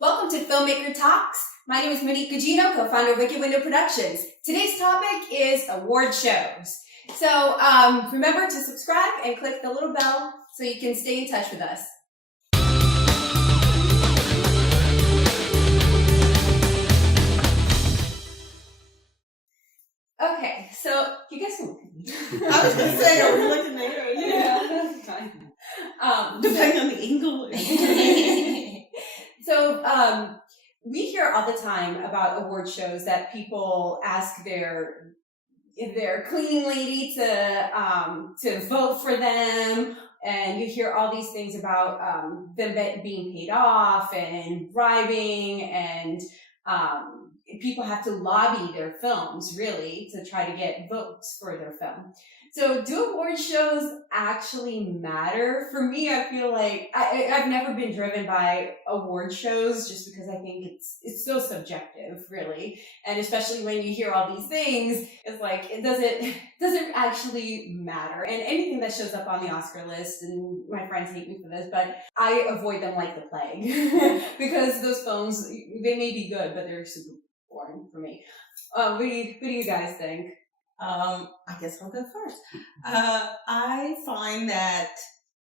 Welcome to Filmmaker Talks. My name is Monique Guggino, co-founder of Wicked Window Productions. Today's topic is award shows. So remember to subscribe and click the little bell so you can stay in touch with us. Okay, so you guys can look at me. I was going to say, are we looking there? Yeah, that's fine. Depending on the angle. So we hear all the time about award shows that people ask their cleaning lady to vote for them, and you hear all these things about them being paid off and bribing, and people have to lobby their films really to try to get votes for their film. So do award shows actually matter? For me, I feel like I've never been driven by award shows just because I think it's so subjective, really. And especially when you hear all these things, it's like, it doesn't actually matter. And anything that shows up on the Oscar list, and my friends hate me for this, but I avoid them like the plague because those films, they may be good, but they're super boring for me. What do you guys think? I guess I'll go first. I find that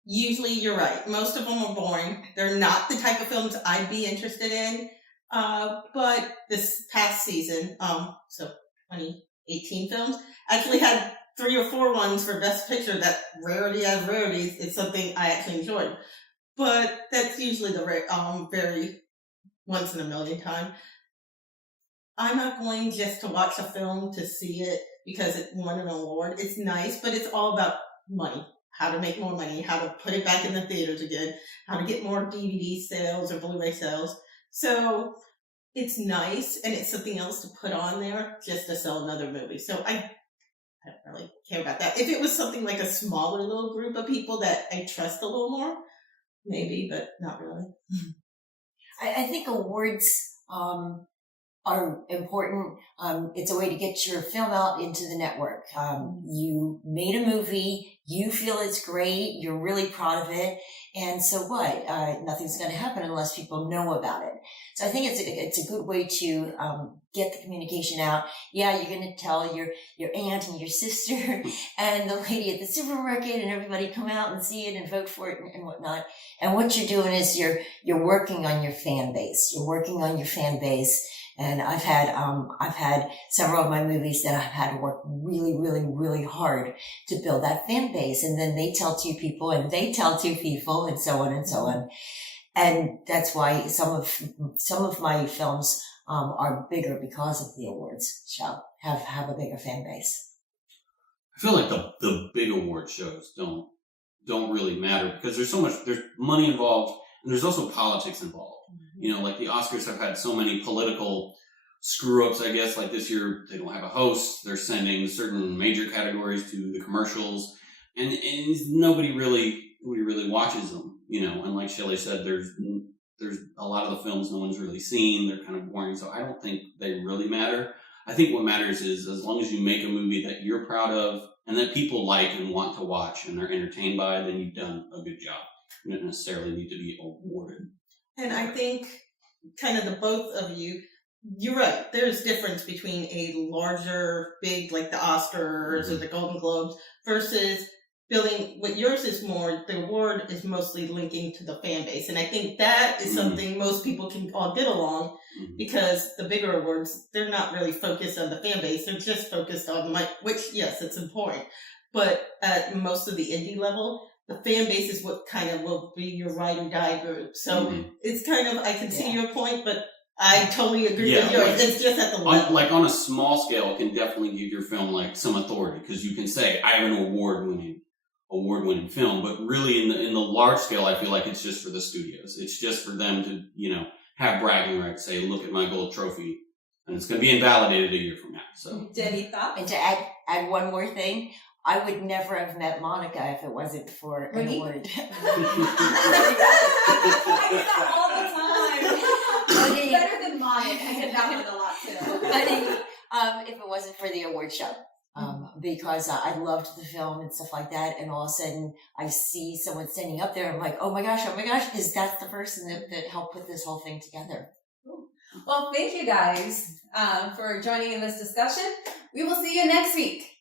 usually you're right. Most of them are boring. They're not the type of films I'd be interested in. But this past season, so 2018 films, actually had 3 or 4 ones for Best Picture. That rarity as rarities is something I actually enjoyed. But that's usually the very once in a million time. I'm not going just to watch a film to see it because it won an award. It's nice, but it's all about money. How to make more money, how to put it back in the theaters again, how to get more DVD sales or Blu-ray sales. So it's nice, and it's something else to put on there just to sell another movie. So I don't really care about that. If it was something like a smaller little group of people that I trust a little more, maybe, but not really. I think awards are important. It's a way to get your film out into the network. You made a movie, you feel it's great, you're really proud of it, and so what? Nothing's going to happen unless people know about it. So I think it's a good way to get the communication out. Yeah, you're going to tell your aunt and your sister and the lady at the supermarket, and everybody come out and see it and vote for it and whatnot. And what you're doing is you're working on your fan base. You're working on your fan base. And I've had several of my movies that I've had to work really, really, really hard to build that fan base. And then they tell 2 people and they tell 2 people and so on and so on. And that's why some of my films, are bigger because of the awards show, have a bigger fan base. I feel like the big award shows don't really matter because there's money involved and there's also politics involved. You know, like the Oscars have had so many political screw-ups, I guess. Like this year, they don't have a host. They're sending certain major categories to the commercials. And nobody really watches them, you know. And like Shelly said, there's a lot of the films no one's really seen. They're kind of boring. So I don't think they really matter. I think what matters is as long as you make a movie that you're proud of and that people like and want to watch and they're entertained by, then you've done a good job. You don't necessarily need to be awarded. And I think kind of the both of you're right. There's difference between a larger, big, like the Oscars or the Golden Globes versus building what yours is more, the award is mostly linking to the fan base. And I think that is something most people can all get along because the bigger awards, they're not really focused on the fan base. They're just focused on which, yes, it's important. But at most of the indie level, the fan base is what kind of will be your ride or die group. So it's kind of, I can see your point, but I totally agree with yours. It's just at the level. Like on a small scale, it can definitely give your film like some authority because you can say, I have an award-winning film. But really in the large scale, I feel like it's just for the studios. It's just for them to, you know, have bragging rights, say, look at my gold trophy. And it's going to be invalidated a year from now. So, Jenny, thoughts? And to add one more thing, I would never have met Monica if it wasn't for an award. I get that all the time. Better than mine. I get that one a lot too. If it wasn't for the award show, because I loved the film and stuff like that. And all of a sudden I see someone standing up there. I'm like, oh my gosh, is that the person that helped put this whole thing together? Well, thank you guys for joining in this discussion. We will see you next week.